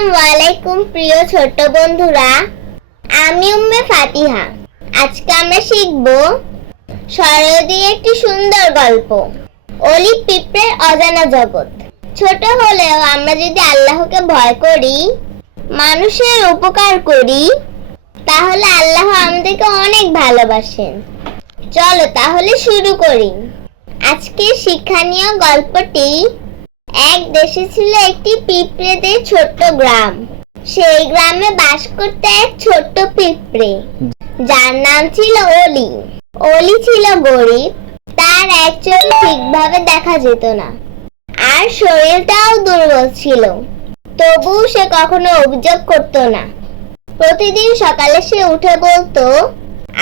আসসালামু আলাইকুম প্রিয় ছোট বন্ধুরা, আমি উম্মে ফাতিহা। আজকে আমরা শিখব সরদীর একটি সুন্দর গল্প, অলি পিঁপড়ের অজানা জগৎ। ছোট হলেও আমরা যদি আল্লাহকে ভয় করি, মানুষের উপকার করি, তাহলে আল্লাহ আমাদেরকে অনেক ভালোবাসেন। চলো তাহলে শুরু করি। আজকের শিক্ষণীয় গল্পটি, এক দেশে ছিল একটি পিঁপড়েদের ছোট্ট গ্রাম। সেই গ্রামে বাস করত এক ছোট্ট পিঁপড়ে, যার নাম ছিল অলি। অলি ছিল গরিব, তার এক চোখ ঠিকভাবে দেখা যেত না, আর শরীরটাও দুর্বল ছিল। তবুও সে কখনো অভিযোগ করত না। প্রতিদিন সকালে সে উঠে বলতো,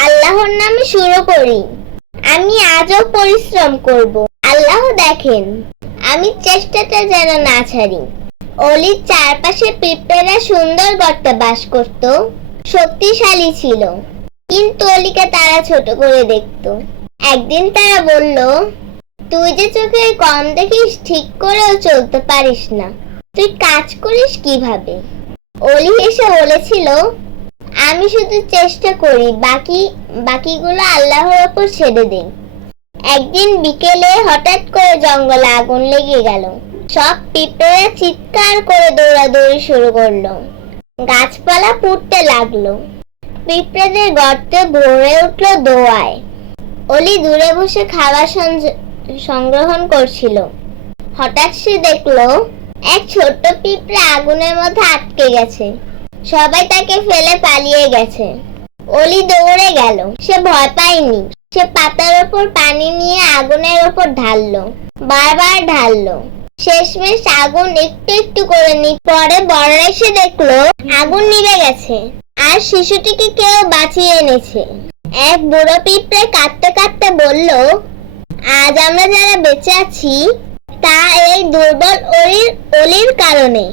আল্লাহর নামে শুরু করি, আমি আজও পরিশ্রম করব। আল্লাহ দেখেন, আমি চেষ্টাটা যেন না ছাড়ি। অলির চারপাশে পিঁপড়েরা সুন্দর গর্তে বাস করত, শক্তিশালী ছিল, কিন্তু অলিকে তারা ছোট করে দেখত। একদিন তারা বলল, তুই যে চোখে কম দেখিস, ঠিক করেও চলতে পারিস না, তুই কাজ করিস কিভাবে? অলি এসে বলেছিল, আমি শুধু চেষ্টা করি, বাকিগুলো আল্লাহর ওপর ছেড়ে দেই। একদিন বিকেলে হঠাৎ করে জঙ্গলে আগুন লেগে গেল। সব পিঁপড়েরা চিৎকার করে দৌড়াদৌড়ি শুরু করলো। গাছপালা পুড়তে লাগলো। পিঁপড়েদের গর্তে ভরে উঠলো ধোঁয়ায়। অলি দূরে বসে খাবার সংগ্রহণ করছিল। হঠাৎ সে দেখলো এক ছোট্ট পিঁপড়ে আগুনের মধ্যে আটকে গেছে। সবাই তাকে ফেলে পালিয়ে গেছে। অলি দৌড়ে গেল। সে ভয় পায়নি। সে পাতার ওপর পানি নিয়ে আগুনের ওপর ঢাললো, বারবার ঢাললো। শেষমেশ আগুন একটু একটু করে পরে বড় এসে দেখলো আগুন নিভে গেছে, আর শিশুটিকে কেউ বাঁচিয়ে এনেছে। এক বুড়ো পিঁপড়ে কাঁদতে কাঁদতে বলল, আজ আমরা যারা বেঁচে আছি, তা এই দুর্বল অলির কারণে।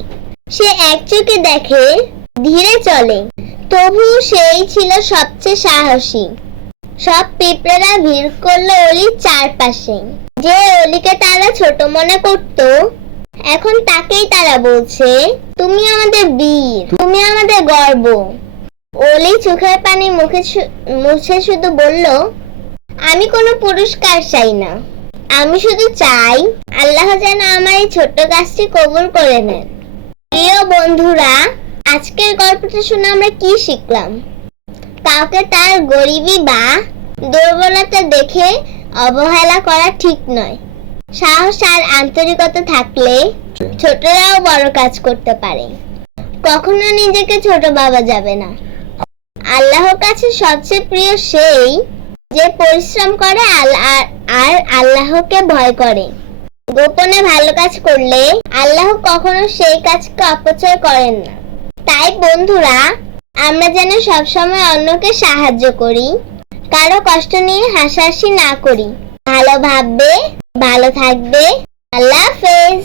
সে এক চোখে দেখে, ধীরে চলে, তবু সেই ছিল সবচেয়ে সাহসী। সব পিঁপড়েরা ভিড় করলো অলির চারপাশে। যে অলিকে তারা ছোট মনে করত, এখন তাকেই তারা বলছে, তুমি আমাদের বীর, তুমি আমাদের গর্ব। অলি চোখের পানি মুছে শুধু বলল, আমি কোনো পুরস্কার চাই না, আমি শুধু চাই আল্লাহ যেন আমার এই ছোট্ট কাজটি কবুল করে নেন। প্রিয় বন্ধুরা, আজকের গল্পটা শুনে আমরা কি শিখলাম? কাউকে তার গরিবি বা দুর্বলতা দেখে অবহেলা করা ঠিক নয়। সাহস আর আন্তরিকতা থাকলে ছোটরাও বড় কাজ করতে পারে। কখনো নিজেকে ছোট ভাবা যাবে না। আল্লাহর কাছে সবচেয়ে প্রিয় সেই যে পরিশ্রম করে আর আল্লাহকে ভয় করে। গোপনে ভালো কাজ করলে আল্লাহ কখনো সেই কাজকে অপচয় করেন না। তাই বন্ধুরা, আমরা যেন সবসময় অন্যকে সাহায্য করি, কারো কষ্ট নিয়ে হাসাহাসি না করি। ভালো ভাববে, ভালো থাকবে। আল্লাহ হাফেজ।